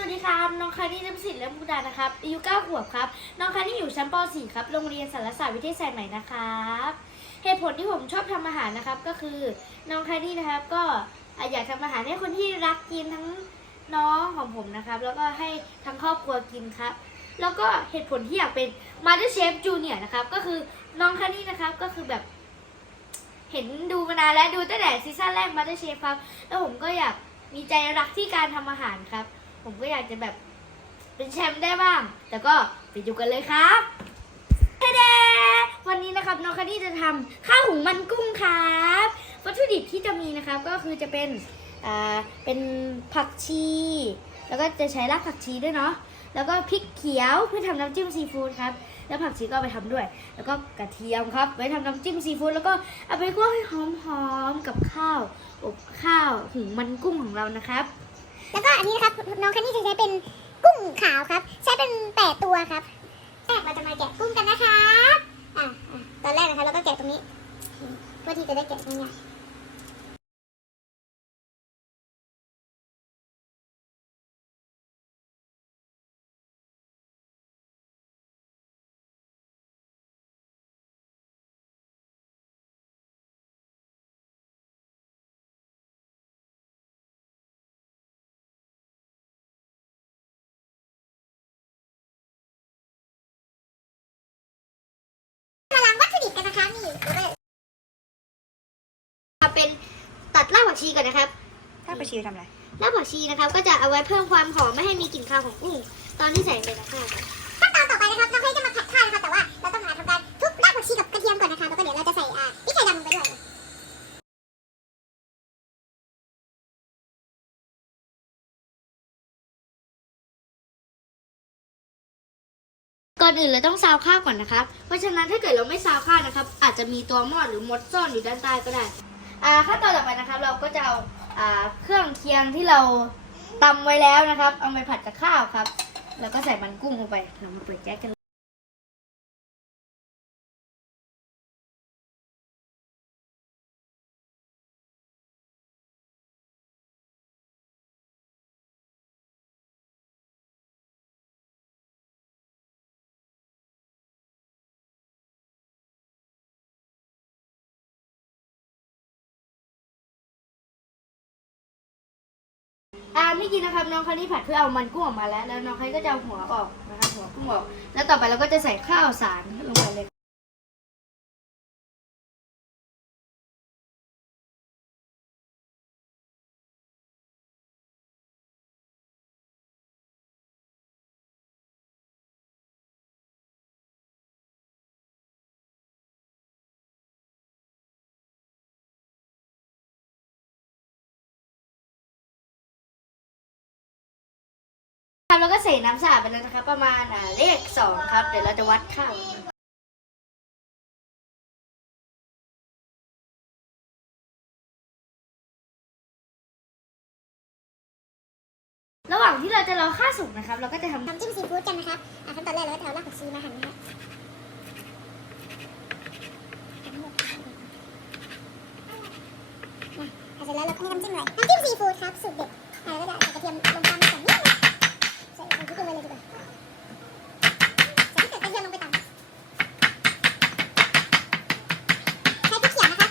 วัสดีครับ น้องคานี่น้ำสิทธิ์และมุกดานะครับอายุ9ขวบครับ น้องคานี่อยู่ชั้นป .4 ครับ โรงเรียนสารศาสตร์วิเทศสายใหม่นะครับเหตุผลที่ผมชอบทำอาหารนะครับ ก็คือน้องคานี่นะครับ ก็อยากทำอาหารให้คนที่รักกินทั้งน้องของผมนะครับ แล้วก็ให้ทั้งครอบครัวกินครับ แล้วก็เหตุผลที่อยากเป็น Mother Chef Junior นะครับ ก็คือน้องคานี่นะครับก็คือแบบเห็นดูมานานแล้วดูตั้งแต่ซีซั่นแรก Mother Chef ครับ แล้วผมก็อยากมีใจรักที่การทำอาหารครับ ผมก็อยากจะแบบเป็นแชมป์ได้บ้าง แต่ก็ไปดูกันเลยครับเทเดวันนี้นะครับน้องคานี่จะทำข้าวหุงมันกุ้งครับวัตถุดิบที่จะมีนะครับก็คือจะเป็นอ่าเป็นผักชี แล้วก็จะใช้รากผักชีด้วยเนาะแล้วก็พริกเขียวเพื่อทำน้ำจิ้มซีฟู้ดครับแล้วผักชีก็ไปทำด้วย แล้วก็กระเทียมครับ ไว้ทำน้ำจิ้มซีฟู้ดแล้วก็เอาไปคั่วให้หอมๆกับข้าวอบข้าวหุงมันกุ้งของเรานะครับ แล้วก็อันนี้นะครับน้องคันนี่จะใช้เป็นกุ้งขาวครับ ใช้เป็นแปดตัวครับแรกเราจะมาแกะกุ้งกันนะครับอะอะตอนแรกนะครับเราก็แกะตรงนี้เพื่อที่จะได้แกะง่ายๆ ชีก่อนนะครับถ้าไปชีทำอะไรรากผักชีนะครับ ก็จะเอาไว้เพิ่มความหอมไม่ให้มีกลิ่นคาวของกุ้งตอนที่ใส่ไปในข้าวครับขั้นตอนต่อไปนะครับน้องคันนี่จะมาผัดข้าวนะครับแต่ว่าเราต้องมาทำการทุบรากผักชีกับกระเทียมก่อนนะคะแล้วก็เดี๋ยวเราจะใส่อ่าพริกไทยดำลงไปด้วยก่อนอื่นเราต้องซาวข้าวก่อนนะครับ เพราะฉะนั้นถ้าเกิดเราไม่ซาวข้าวนะครับ อาจจะมีตัวมอดหรือมดซ่อนอยู่ด้านใต้ก็ได้ อ่าขั้นตอนต่อไปนะครับ เราก็จะเอาอ่าเครื่องเคียงที่เราตำไว้แล้วนะครับ เอาไปผัดกับข้าวครับ แล้วก็ใส่มันกุ้งลงไปเรามาเปิดแก๊สกัน อ่าเมื่อกี้นะครับน้องคันี่ผัดเพื่อเอามันกุ้งออกมาแล้ว แล้วน้องคันก็จะเอาหัวออกนะครับหัวกุ้งออก แล้วต่อไปเราก็จะใส่ข้าวสารลงไปเลย ครับแล้วก็ใส่น้ำสะอาดไปแล้วนะครับ ประมาณอ่าเลขสองครับ เดี๋ยวเราจะวัดข้าวระหว่างที่เราจะรอข้าวสุกนะครับ เราก็จะทำน้ำจิ้มซีฟู้ดกันนะครับอะขั้นตอนแรกเราก็จะเอารากผักชีมาหั่นนะฮะอะเสร็จแล้วเราก็ให้น้ำจิ้มหน่อยน้ำจิ้มซีฟู้ดครับสูตรเด็ดอะแล้วก็จะใส่กระเทียมลงตามไปก่อนนิดนึงใส่ใส่พริกลงไปเลยดีกว่าใส่พริกกับกระเทียมลงไปตามใช้พริกเขียวนะครับ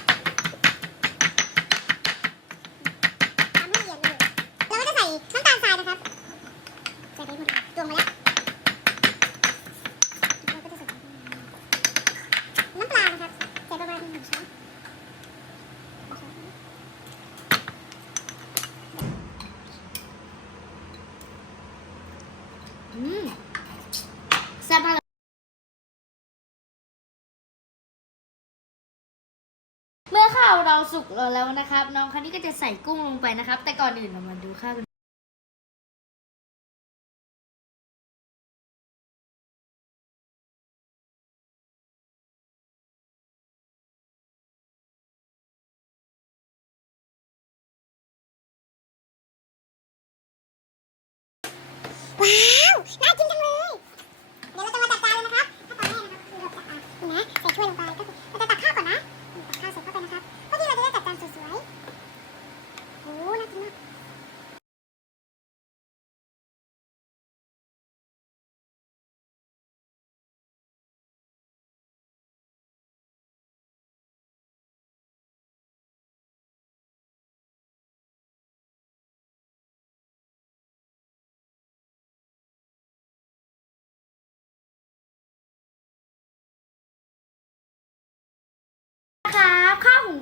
ตามให้ละเอียดเลยแล้วก็จะใส่น้ำตาลทรายนะครับ ใส่ไปหมดเลยตวงมาแล้วเราก็จะใส่น้ำปลานะครับ ใส่ประมาณหนึ่งช้อน อืม แซ่บมากเลยเมื่อข้าวเราสุกแล้วนะครับ น้องคันนี้ก็จะใส่กุ้งลงไปนะครับ แต่ก่อนอื่นเรามาดูข้าวกัน ว้าวน่ากินจังเลย เดี๋ยวเราจะมาจัดจานเลยนะครับถ้าตอนแรกนะครับคือเราจะอาะนะใส่ถ้วยลงไป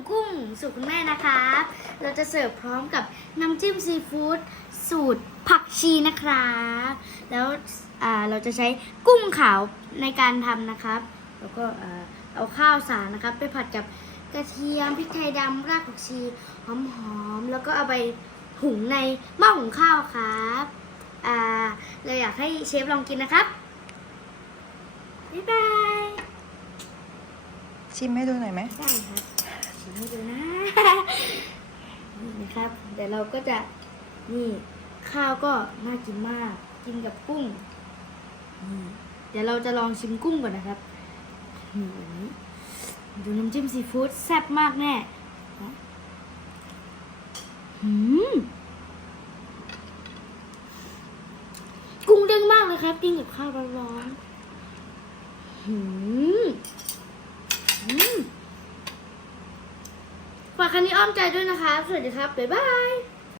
กุ้งสูตรคุณแม่นะครับ เราจะเสิร์ฟพร้อมกับน้ำจิ้มซีฟู้ดสูตรผักชีนะครับแล้วอ่าเราจะใช้กุ้งขาวในการทำนะครับ แล้วก็อ่าเอาข้าวสารนะครับ ไปผัดกับกระเทียมพริกไทยดำรากผักชีหอมๆแล้วก็เอาไปหุงในหม้อหุงข้าวครับอ่าเราอยากให้เชฟลองกินนะครับ บ๊ายบาย ชิมให้ดูหน่อยไหมได้ครับ ชิมให้ดูนะนี่นะครับ เดี๋ยวเราก็จะนี่ข้าวก็น่ากินมาก กินกับกุ้งเดี๋ยวเราจะลองชิมกุ้งก่อนนะครับดูน้ำจิ้มซีฟู้ดแซ่บมากแน่กุ้งเด้งมากเลยครับ กินกับข้าวร้อนๆหืมอืม ฝากคันนี้อ้อมใจด้วยนะคะ สวัสดีครับ บ๊ายบาย